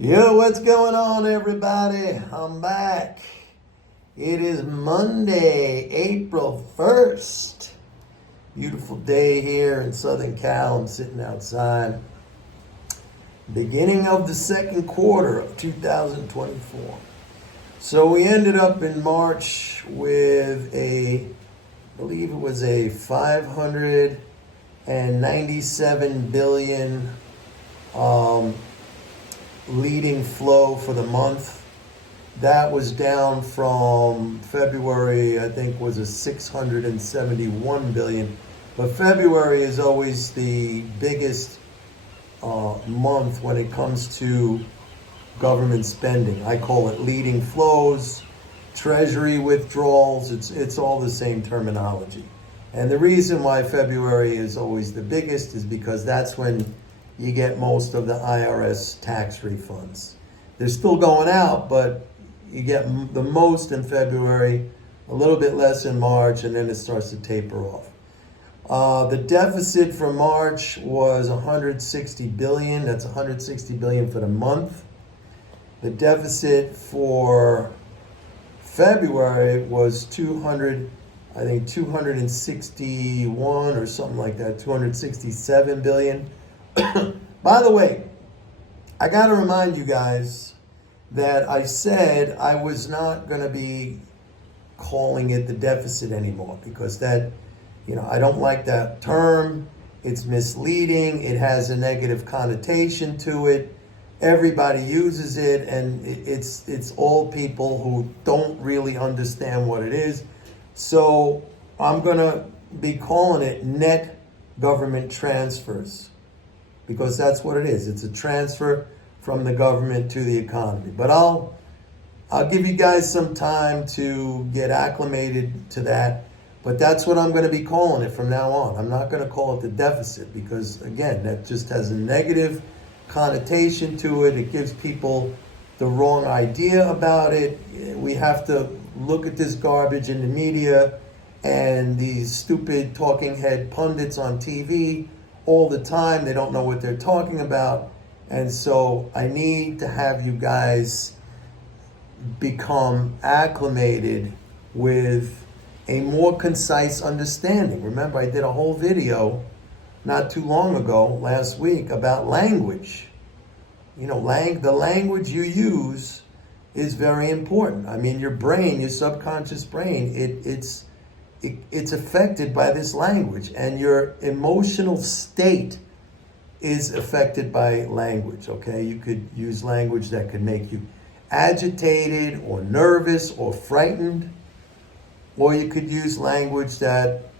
Yo, what's going on, everybody? I'm back. It is Monday, April 1st. Beautiful day here in Southern Cal. I'm sitting outside. Beginning of the second quarter of 2024. So we ended up in March with I believe it was a 597 billion leading flow for the month. That was down from February, I think was a 671 billion. But February is always the biggest month when it comes to government spending. I call it leading flows, treasury withdrawals. It's all the same terminology. And the reason why February is always the biggest is because that's when you get most of the IRS tax refunds. They're still going out, but you get the most in February, a little bit less in March, and then it starts to taper off. The deficit for March was 160 billion. That's 160 billion for the month. The deficit for February was 261 or something like that, 267 billion. By the way, I got to remind you guys that I said I was not going to be calling it the deficit anymore because that, I don't like that term. It's misleading. It has a negative connotation to it. Everybody uses it, and it's all people who don't really understand what it is. So I'm going to be calling it net government transfers because that's what it is. It's a transfer from the government to the economy. But I'll give you guys some time to get acclimated to that. But that's what I'm going to be calling it from now on. I'm not going to call it the deficit because, again, that just has a negative connotation to it. It gives people the wrong idea about it. We have to look at this garbage in the media and these stupid talking head pundits on TV all the time. They don't know what they're talking about. And so I need to have you guys become acclimated with a more concise understanding. Remember, I did a whole video not too long ago, last week, about language. The language you use is very important. I mean, your brain, your subconscious brain, it's affected by this language, and your emotional state is affected by language, okay? You could use language that could make you agitated or nervous or frightened, or you could use language that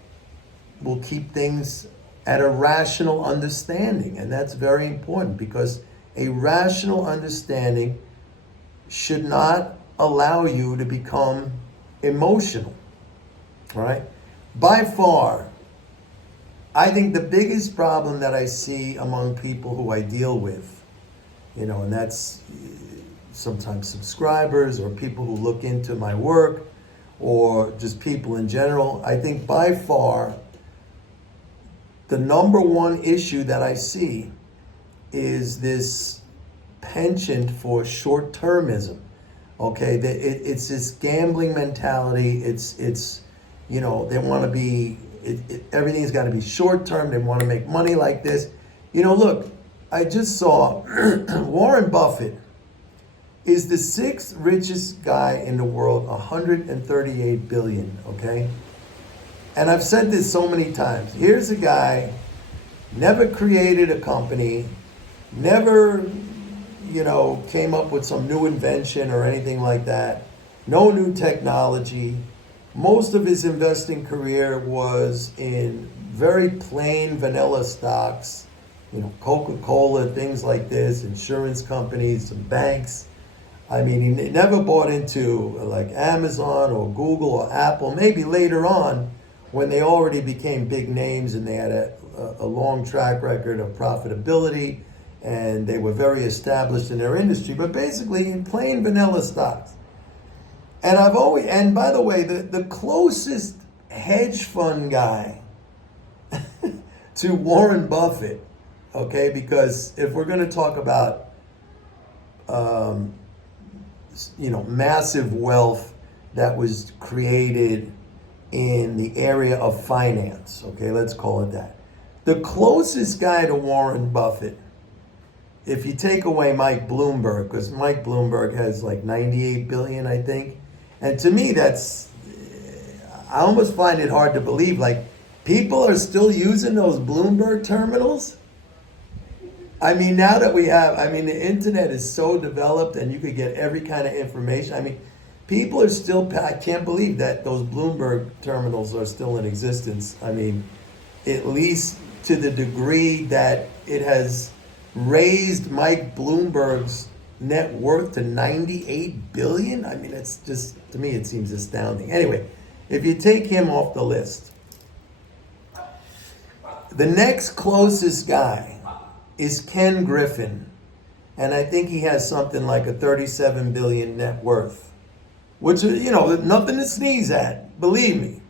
will keep things at a rational understanding, and that's very important because a rational understanding should not allow you to become emotional, all right? By far, I think the biggest problem that I see among people who I deal with, and that's sometimes subscribers or people who look into my work or just people in general, I think by far the number one issue that I see is this penchant for short-termism. Okay, it's this gambling mentality. It's they want to be. Everything's got to be short-term. They want to make money like this. Look, I just saw Warren Buffett is the sixth richest guy in the world, 138 billion. Okay, and I've said this so many times. Here's a guy, never created a company, never, came up with some new invention or anything like that. No new technology. Most of his investing career was in very plain vanilla stocks, Coca-Cola, things like this, insurance companies, some banks. I mean, he never bought into like Amazon or Google or Apple. Maybe later on when they already became big names and they had a long track record of profitability and they were very established in their industry, but basically in plain vanilla stocks. And by the way, the closest hedge fund guy to Warren Buffett, okay, because if we're going to talk about massive wealth that was created in the area of finance. Okay, let's call it that. The closest guy to Warren Buffett, if you take away Mike Bloomberg, because Mike Bloomberg has like 98 billion, I think. And to me, I almost find it hard to believe. Like, people are still using those Bloomberg terminals. I mean, now that the internet is so developed and you could get every kind of information. I mean, people are still, I can't believe that those Bloomberg terminals are still in existence. I mean, at least to the degree that it has raised Mike Bloomberg's net worth to 98 billion. I mean, it's just, to me, it seems astounding. Anyway, if you take him off the list, the next closest guy is Ken Griffin, and I think he has something like a 37 billion net worth, which, nothing to sneeze at, believe me.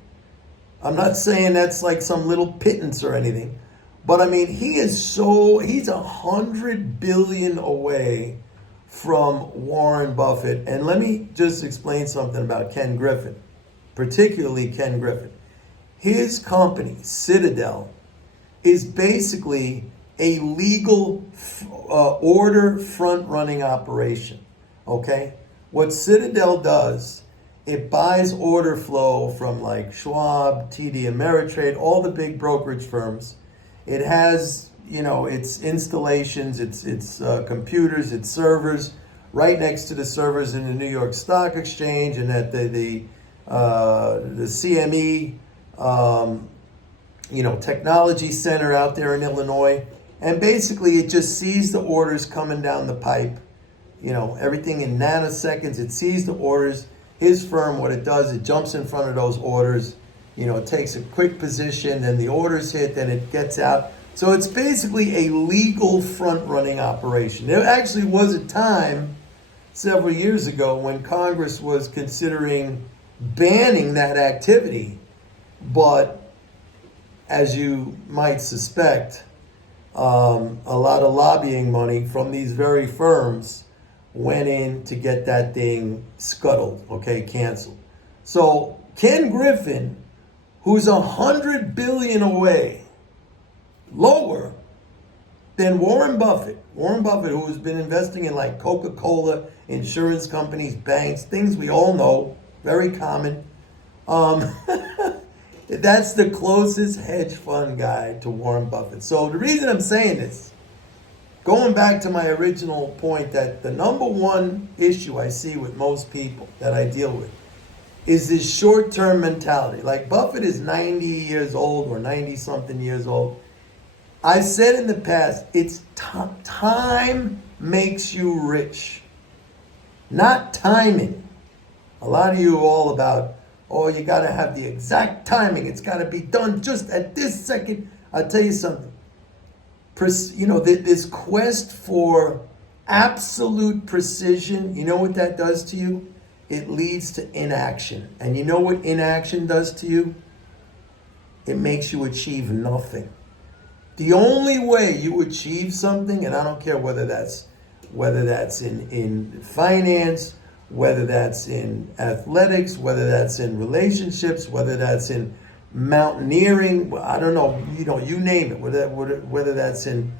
I'm not saying that's like some little pittance or anything, but I mean, he's 100 billion away from Warren Buffett. And let me just explain something about Ken Griffin, particularly Ken Griffin. His company, Citadel, is basically a legal order front-running operation, okay? What Citadel does, it buys order flow from like Schwab, TD Ameritrade, all the big brokerage firms. It has, its installations, its computers, its servers right next to the servers in the New York Stock Exchange and at the CME, technology center out there in Illinois. And basically, it just sees the orders coming down the pipe, everything in nanoseconds. It sees the orders. His firm, what it does, it jumps in front of those orders. It takes a quick position, then the orders hit, then it gets out. So it's basically a legal front-running operation. There actually was a time several years ago when Congress was considering banning that activity. But as you might suspect, a lot of lobbying money from these very firms went in to get that thing scuttled, canceled. So Ken Griffin, who's 100 billion away, lower than Warren Buffett, who has been investing in like Coca-Cola, insurance companies, banks, things we all know, very common. That's the closest hedge fund guy to Warren Buffett. So the reason I'm saying this, going back to my original point, that the number one issue I see with most people that I deal with is this short-term mentality. Like, Buffett is 90 years old or 90-something years old. I've said in the past, it's time makes you rich, not timing. A lot of you are all about, you got to have the exact timing. It's got to be done just at this second. I'll tell you something. This quest for absolute precision, you know what that does to you? It leads to inaction. And you know what inaction does to you? It makes you achieve nothing. The only way you achieve something, and I don't care whether that's in finance, whether that's in athletics, whether that's in relationships, whether that's in mountaineering, I don't know, you name it, whether that's in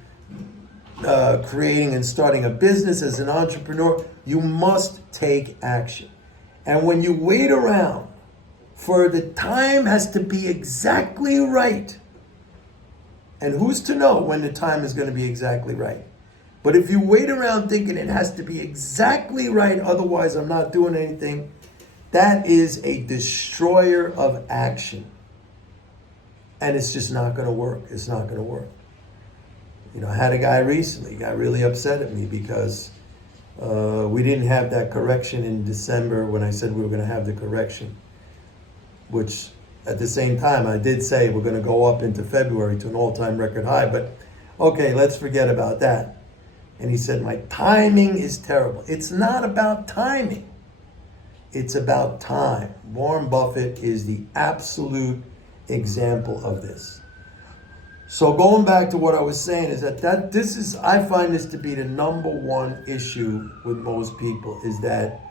creating and starting a business as an entrepreneur, you must take action. And when you wait around for the time has to be exactly right, and who's to know when the time is going to be exactly right? But if you wait around thinking it has to be exactly right, otherwise I'm not doing anything, that is a destroyer of action. And it's just not going to work. It's not going to work. I had a guy recently, got really upset at me because we didn't have that correction in December when I said we were going to have the correction, which at the same time I did say we're going to go up into February to an all-time record high. But okay, let's forget about that. And he said, my timing is terrible. It's not about timing. It's about time. Warren Buffett is the absolute example of this. So going back to what I was saying is that this is, I find this to be the number one issue with most people, is that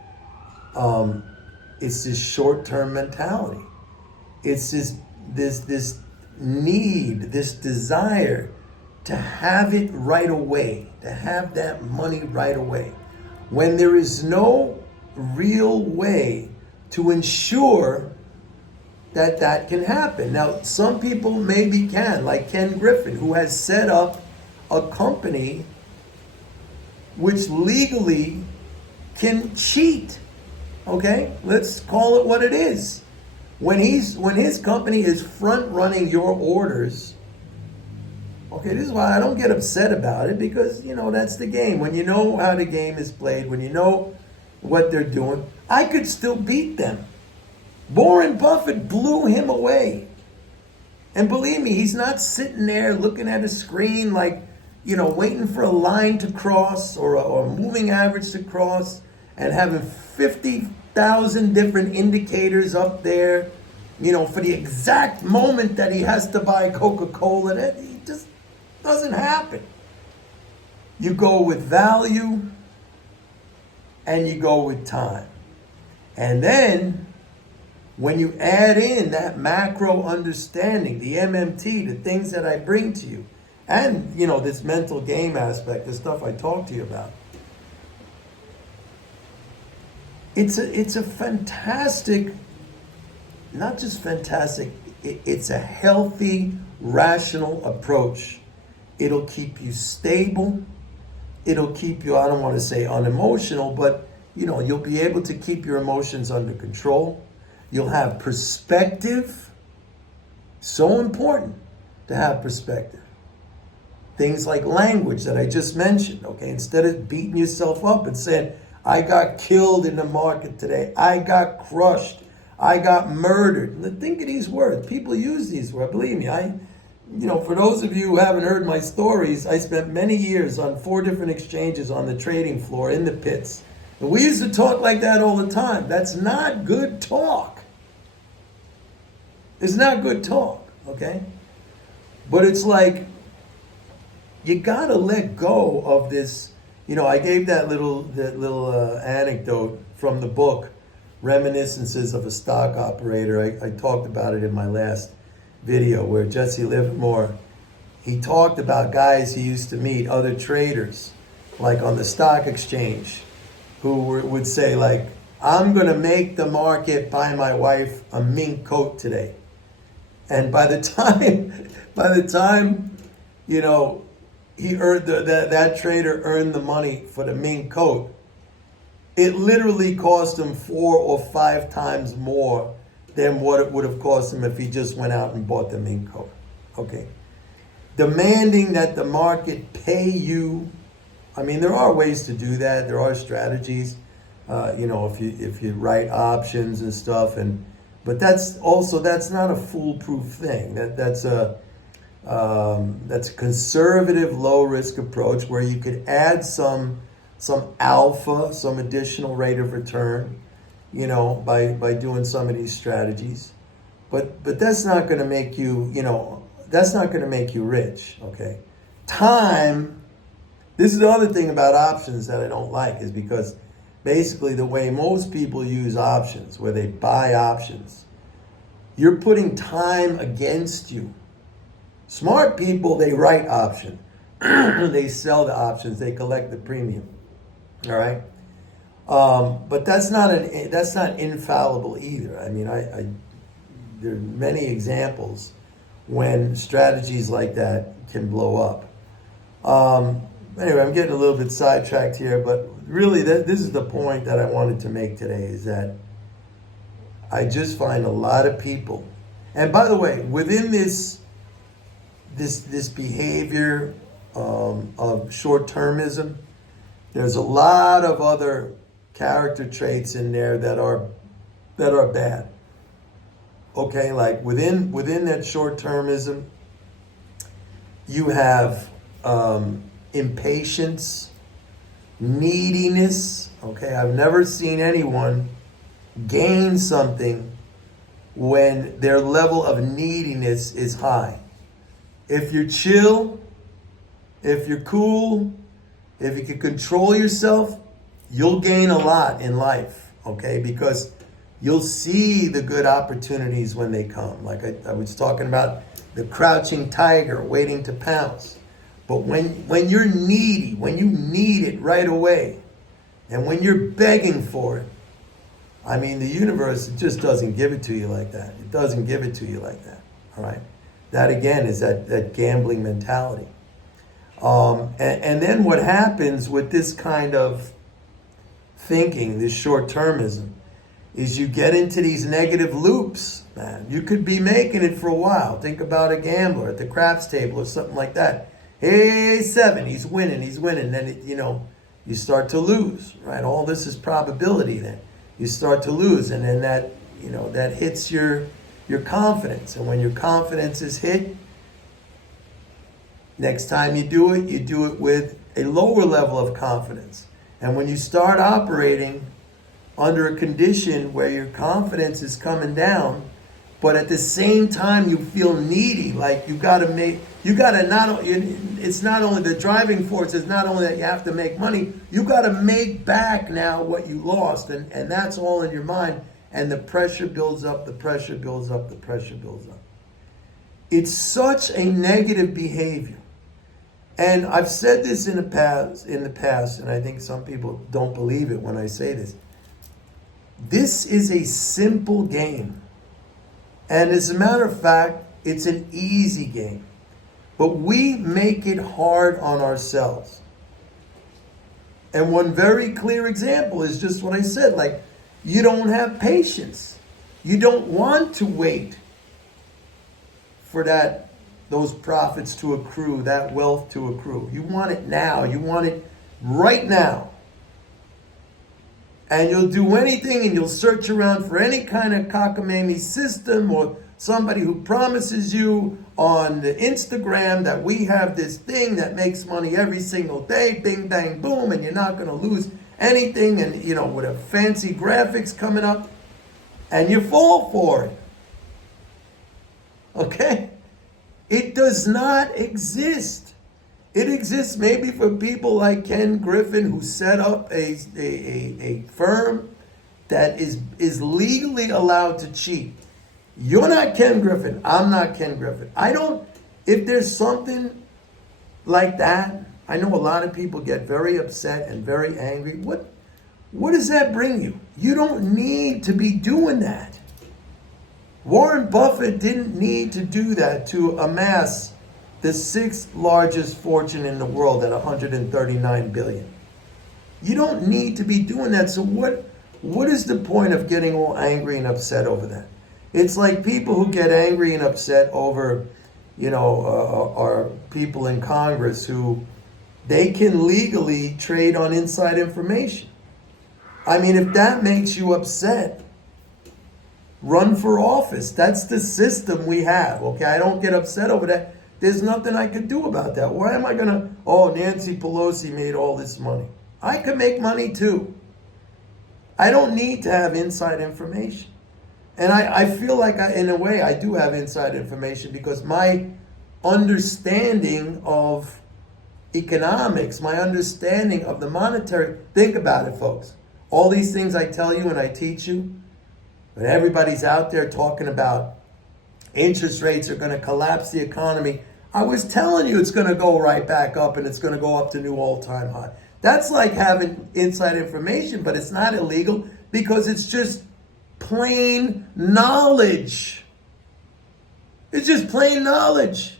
it's this short-term mentality. It's this need, this desire to have it right away, to have that money right away, when there is no real way to ensure that that can happen. Now, some people maybe can, like Ken Griffin, who has set up a company which legally can cheat. Okay? Let's call it what it is. When his company is front running your orders, okay, this is why I don't get upset about it, because that's the game. When you know how the game is played, when you know what they're doing, I could still beat them. Warren Buffett blew him away. And believe me, he's not sitting there looking at a screen like, waiting for a line to cross or a moving average to cross and having 50,000 different indicators up there, for the exact moment that he has to buy Coca-Cola. That it just doesn't happen. You go with value and you go with time. And then when you add in that macro understanding, the MMT, the things that I bring to you, and this mental game aspect, the stuff I talk to you about, it's a fantastic, not just fantastic, it's a healthy, rational approach. It'll keep you stable. It'll keep you, I don't want to say unemotional, but you'll be able to keep your emotions under control. You'll have perspective. So important to have perspective. Things like language that I just mentioned, okay? Instead of beating yourself up and saying, I got killed in the market today, I got crushed, I got murdered. Think of these words. People use these words. Believe me, for those of you who haven't heard my stories, I spent many years on 4 different exchanges on the trading floor in the pits. And we used to talk like that all the time. That's not good talk. It's not good talk, okay? But it's like, you gotta let go of this. I gave that little anecdote from the book, Reminiscences of a Stock Operator. I talked about it in my last video, where Jesse Livermore, he talked about guys he used to meet, other traders, like on the stock exchange, who would say, like, I'm going to make the market buy my wife a mink coat today. And by the time, he earned that trader earned the money for the mink coat, it literally cost him 4 or 5 times more than what it would have cost him if he just went out and bought the mink coat. Okay. Demanding that the market pay you. I mean, there are ways to do that. There are strategies. If you write options and stuff, but that's not a foolproof thing. That's a conservative, low risk approach where you could add some alpha, some additional rate of return, by doing some of these strategies. But that's not going to make you, that's not going to make you rich. Okay, time. This is the other thing about options that I don't like, is because basically the way most people use options, where they buy options, you're putting time against you. Smart people, they write option. They sell the options, they collect the premium. All right? But that's not infallible either. I mean, there are many examples when strategies like that can blow up. Anyway, I'm getting a little bit sidetracked here, but really this is the point that I wanted to make today, is that I just find a lot of people, and by the way, within this behavior of short-termism, there's a lot of other character traits in there that are bad. Okay, like within that short-termism, you have impatience, neediness. Okay, I've never seen anyone gain something when their level of neediness is high. If you're chill, if you're cool, if you can control yourself, you'll gain a lot in life, okay? Because you'll see the good opportunities when they come. Like I was talking about the crouching tiger waiting to pounce. But when you're needy, when you need it right away, and when you're begging for it, I mean, the universe just doesn't give it to you like that. It doesn't give it to you like that, all right? That, again, is that gambling mentality. And then what happens with this kind of thinking, this short-termism, is you get into these negative loops, man. You could be making it for a while. Think about a gambler at the craps table or something like that. Hey, 7, he's winning. Then, you start to lose, right? All this is probability then. You start to lose, and then that hits your confidence. And when your confidence is hit, next time you do it with a lower level of confidence. And when you start operating under a condition where your confidence is coming down, but at the same time you feel needy, like it's not only the driving force is not only that you have to make money, you got to make back now what you lost, and that's all in your mind, and the pressure builds up, the pressure builds up, the pressure builds up. It's such a negative behavior. And I've said this in the past, and I think some people don't believe it when I say this. This is a simple game. And as a matter of fact, it's an easy game. But we make it hard on ourselves. And one very clear example is just what I said. Like, you don't have patience. You don't want to wait for those profits to accrue, that wealth to accrue. You want it now. You want it right now. And you'll do anything, and you'll search around for any kind of cockamamie system or somebody who promises you on the Instagram that we have this thing that makes money every single day, bing, bang, boom, and you're not going to lose anything, and, with a fancy graphics coming up, and you fall for it. Okay? It does not exist. It exists maybe for people like Ken Griffin, who set up a firm that is legally allowed to cheat. You're not Ken Griffin. I'm not Ken Griffin. If there's something like that, I know a lot of people get very upset and very angry. What does that bring you? You don't need to be doing that. Warren Buffett didn't need to do that to amass the 6th largest fortune in the world at $139 billion. You don't need to be doing that. So what is the point of getting all angry and upset over that? It's like people who get angry and upset over, are people in Congress who they can legally trade on inside information. I mean, if that makes you upset, run for office. That's the system we have, okay? I don't get upset over that. There's nothing I could do about that. Why am I going to, Nancy Pelosi made all this money. I could make money too. I don't need to have inside information. And I feel like, in a way, I do have inside information because my understanding of economics, my understanding of the monetary, think about it, folks. All these things I tell you and I teach you, but everybody's out there talking about interest rates are going to collapse the economy. I was telling you it's going to go right back up and it's going to go up to new all-time high. That's like having inside information, but it's not illegal because it's just plain knowledge. It's just plain knowledge.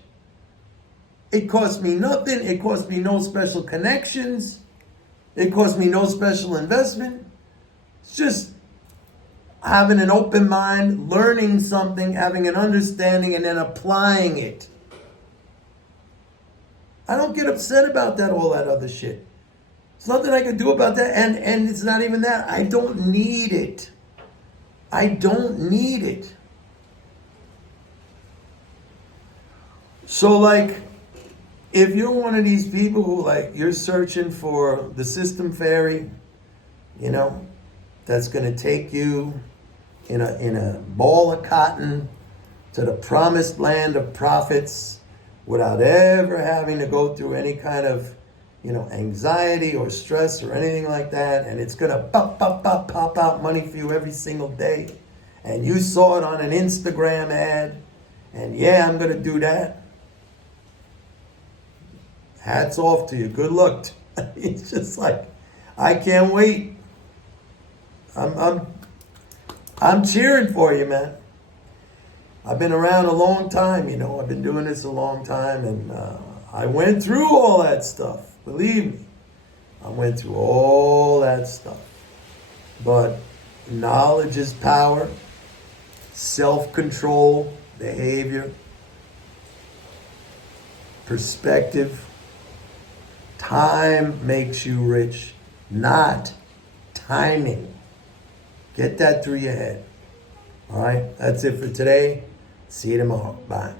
It cost me nothing. It cost me no special connections. It cost me no special investment. It's just having an open mind, learning something, having an understanding, and then applying it. I don't get upset about that, all that other shit. There's nothing I can do about that, and it's not even that. I don't need it. I don't need it. So, like, if you're one of these people who, like, you're searching for the system fairy, that's going to take you in a ball of cotton to the promised land of profits, without ever having to go through any kind of, anxiety or stress or anything like that. And it's going to pop out money for you every single day. And you saw it on an Instagram ad. And yeah, I'm going to do that. Hats off to you. Good luck. It's just like, I can't wait. I'm cheering for you, man. I've been around a long time, I've been doing this a long time, and I went through all that stuff. Believe me, I went through all that stuff. But knowledge is power, self-control, behavior, perspective. Time makes you rich, not timing. Get that through your head. All right, that's it for today. See you tomorrow. Bye.